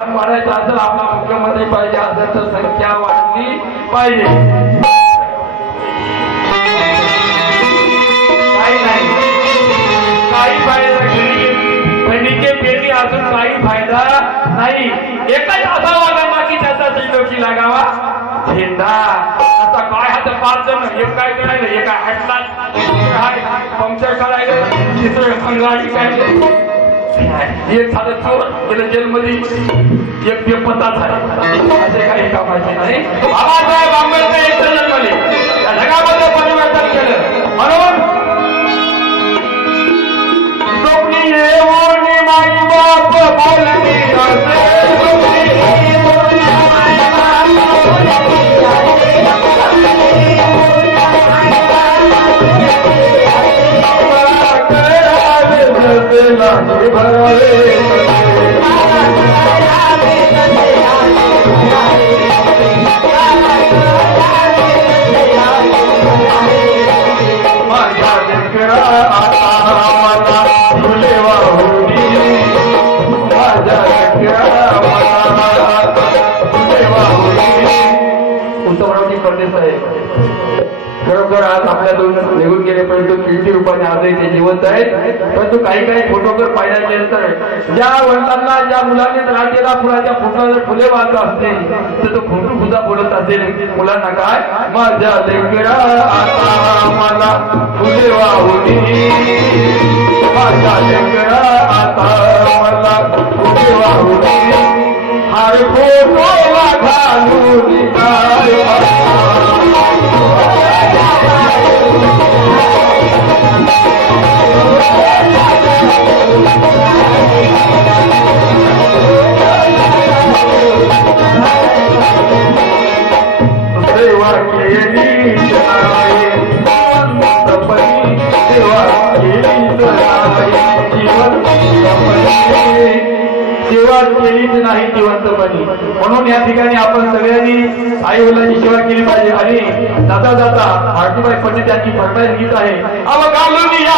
वाढायचं असेल आपला मुख्यमंत्री पाहिजे असेल तर संख्या वाढली पाहिजे. काही नाही, काही फायदा थंडीचे पेरणी असून काही फायदा नाही. एकच असा वागावा की त्याचा संयोगी लागावा झेंडा. आता काय हात 5 जण एक काय करायला, एका हटला पंक्चर करायला, तिसरं गाडी काय एक साधं चोर गेलं जेलमध्ये, एक बेपत्ता झाला. असे काही कामाचे नाही. बाबासाहेब आंबेडकर एक जन्मले या जगामध्ये परिवर्तन केलं म्हणून लोकनी येऊन माझी बाप बोलली खरोखर आज आपल्यातून निघून गेले परंतु किती रूपाने आजही ते जिवंत आहेत. परंतु काही फोटोग्राफ पाहायला गेलं तर ज्या वडिलांना ज्या मुलांनी राजेला फुलाच्या फुटला जर फुले वाहत असतील तर तो फोटो सुद्धा बोलत असेल मुलांना काय माझ्या लेकरा आता मला फुले वाहुनी, माझ्या लेकरा आता मला फुले वाहुनी, हर फोटो घालून सेवा केली नाही जिवंतपणी. म्हणून या ठिकाणी आपण सगळ्यांनी आई वडिलांची सेवा केली पाहिजे. आणि जाता जाता भारतीबाई पंडित यांची फरमाईश गीत आहे अव घालून या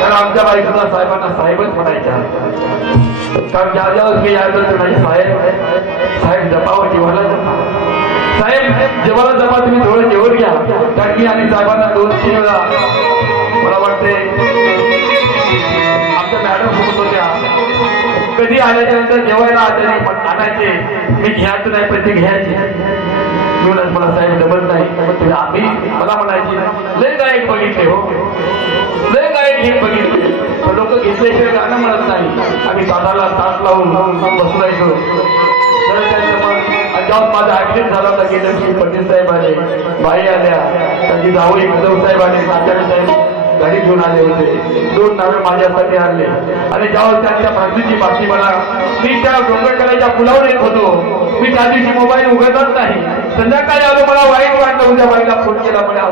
तर आमच्या बाई सुद्धा साहेबांना साहेबच म्हणायच्या. कारण ज्या ज्यावेळेस मी यायचं नाही साहेब जपावं जीवाला जपा, साहेब जेव्हा जपा तुम्ही थोडं जेवण घ्या. कारण की आणि साहेबांना 2-3 वेळा मला वाटते आमच्या मॅडम सोबत होत्या, कधी आल्याच्या नंतर जेवायला आणायचे, मी घ्यायचं नाही पण ते घ्यायचे. मी मला साहेब जमत नाही तुम्ही आम्ही मला म्हणायची लय गायक बघितले हो, लय गायक घेत बघितले पण लोक घेतल्याशिवाय गाणं म्हणत नाही. आम्ही साधाला तास लावून बसलायचो. तर त्यांचं मग जेव्हा माझा ऍक्सिडेंट झाला होता गेल्या पंडित साहेब आले, बाई आल्या, त्यांची जावई उद्धव साहेब आले, आचार्य साहेब गाडी घेऊन आले होते. 2 नावे माझ्यासाठी आणले. आणि जेव्हा त्यांच्या मृत्यूची बातमी मला, मी त्या डोंगरकड्याच्या पुलावर येत होतो, मी त्या दिवशी मोबाईल उघडत नाही. संध्याकाळी आलो, मला वाईट वाटलं. उद्या बाईला फोन केला, मला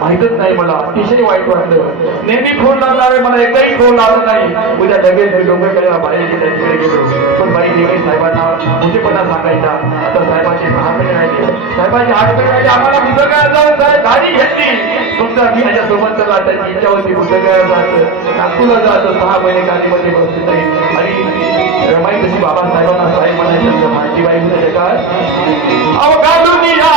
माहितच नाही, मला अतिशय वाईट वाटलं. नेहमी फोन लावणारे मला एकही फोन लावला नाही. उद्या लगेच मी डोंगरकड्याला बाहेर तिकडे गेलो. पण बाई नेहमी साहेबांना मोठेपणा सांगायचा. आता साहेबांचे 6 महिने राहिले, साहेबांचे 8 महिने राहिले. आम्हाला बुधगाळा जाऊन साहेब गाडी घेतली. तुमचा मी माझ्यासोबत चला, त्याची इच्छा होती बुधगाळा जायचं, नागपूरला जायचं. 6 महिने गाडीमध्ये बसत नाही. आणि रमाई तशी बाबासाहेबांना साहेब म्हणायचं माहिती बाई म्हणजे काय अहो घालून या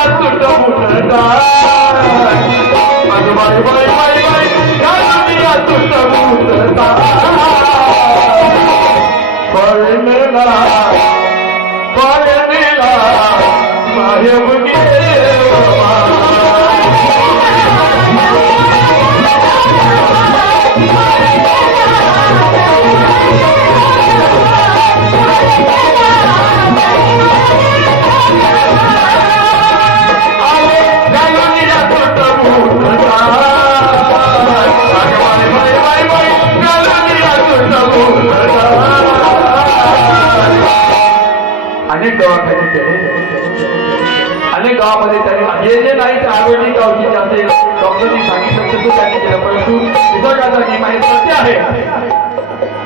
अनेक दवाखाने केले, अनेक गावामध्ये त्यांनी जे नाही ते आरोग्य गावची असेल डॉक्टरनी सांगितलं तसं त्यांनी केलं. परंतु विभागाचा नियम आहे सत्य आहे.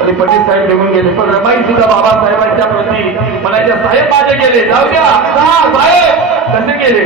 आणि पंडित साहेब निघून गेले. पण रमाई सुद्धा बाबासाहेबांच्या प्रती म्हणायच्या साहेब माझे गेले, जाऊ द्या साहेब कसे गेले.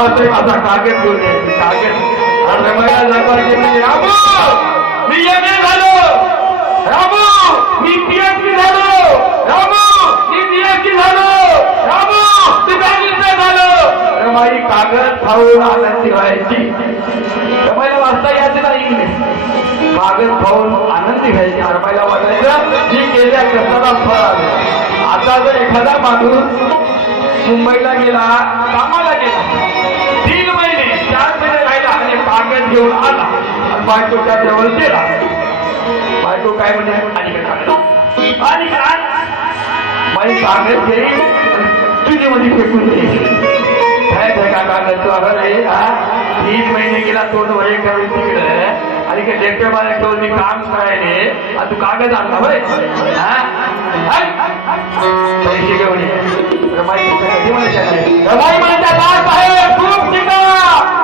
बाबासाहेब असा कागद घेऊन यायचे कागद आणि रमायला दाखवायचे म्हणजे रामू मी एमए झालो रामू मी पीएचडी झालो रामू मी पीएचडी झालो रामू मी बॅरिस्टर झालो रमाई कागद खाऊन आनंदी व्हायची रमाईला वाचता यायचं ना इंग्लिश कागद खाऊन आनंदी व्हायची रमाईला वाटायचं जी गेल्या कष्टाला फळ आलं आता जर एखादा माणूस मुंबईला गेला कामाला गेला 3 महिने 4 महिने राहिला आणि कागद घेऊन आला आणि बायकोच्या जवळ गेला बायको काय म्हणजे आणि माझी कागद घेईल तुझी मध्ये फेकून देईल काय का कागद तू अगर 3 महिने गेला तोंड वळे करून तिकडे आणि का लेक्चर मला करून काम करायले तू कागद आणला होय पैसे घेऊन रमाई म्हणता साहेब खूप शिका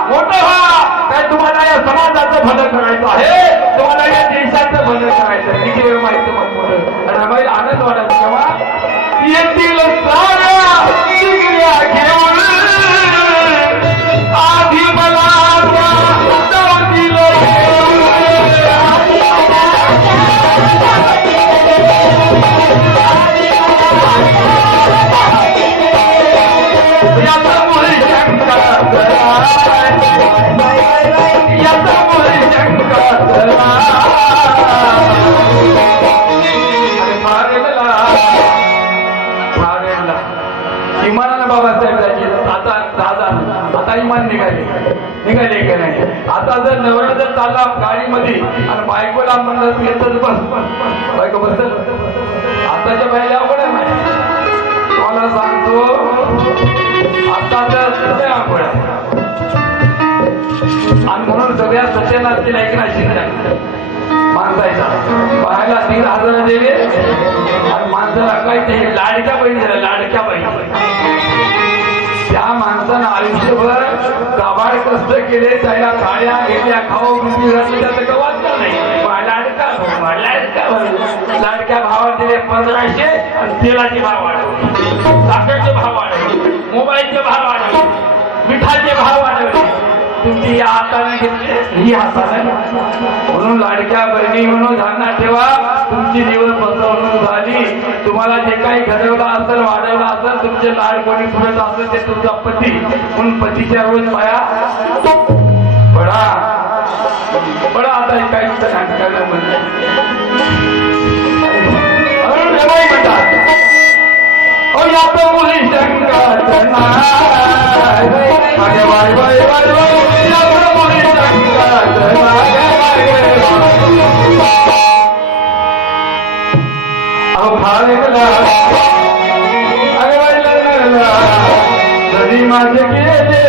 मोठं व्हा काय तुम्हाला या समाजाचं भलं करायचं आहे तुम्हाला या देशाचं भलं करायचं किती वेळ माहिती म्हणतो रमाईला आनंद वाटायचा तेव्हा येथील साऱ्या डिग्र्या घेऊन आधी मला विमानाला बाबासाहेब जायचे आता विमान निघाले की नाही आता जर नवरा जर चालला गाडीमध्ये आणि बायकोला म्हणलं येतच बस बायको बसत आताच्या बाईला अवघड नाही मला सांगतो आता तर सगळ्या अवघड आणि म्हणून सगळ्या सत्यनाथीला ऐकणार शिकणार माणसायचा बायला 3,000 दिले आणि माणसाला काय ते लाडक्या बहीण झाल्या लाडक्या बहीण त्या माणसानं आयुष्यभर गाभाड कष्ट केले त्याला गाड्या घेतल्या खाऊ त्याचं गवाचं नाही लाडक्या भावात दिले 1500 आणि तेलाचे भाव वाढवले साखरचे भाव वाढवले मोबाईलचे भाव वाढवले मिठाचे भाव वाढवले तुमची या हाताने घेतले ही हाताने म्हणून लाडक्या बहिणी म्हणून ध्यानात ठेवा तुमची निवड फसवणूक झाली तुम्हाला जे काही घडवलं असेल वाढवलं असेल तुमचे लाड कोणी पुरत असेल ते तुमचा पती म्हणून पतीच्या रोज पाया बडा बडा आता काही नाटकाला म्हणतात मुली शंका तरी माझे गेले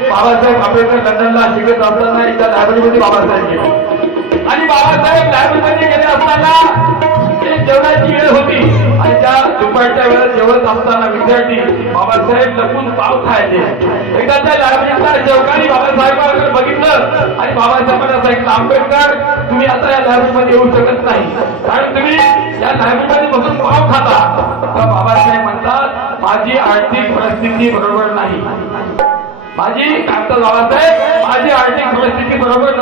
बाबासाहेब आंबेडकर लंडनला शिकत असताना एकदा लायब्ररीमध्ये बाबासाहेब गेले आणि बाबासाहेब लायब्ररीमध्ये गेले असताना जेवणाची वेळ होती आणि त्या दुपारच्या वेळेत जेवत असताना विद्यार्थी बाबासाहेब लपून पाव खायचे. एकदा त्या लायब्ररीच्या सेवकांनी बाबासाहेबांकडे बघितलं आणि बाबासाहेबांना सांगितलं, आंबेडकर तुम्ही आता या लायब्ररीमध्ये येऊ शकत नाही, कारण तुम्ही या लायब्ररीमध्ये बसून पाव खाता. तर बाबासाहेब म्हणतात, माझी आर्थिक परिस्थिती बरोबर नाही. माझी बाबासाहेब माझी आर्थिक परिस्थिती बरोबर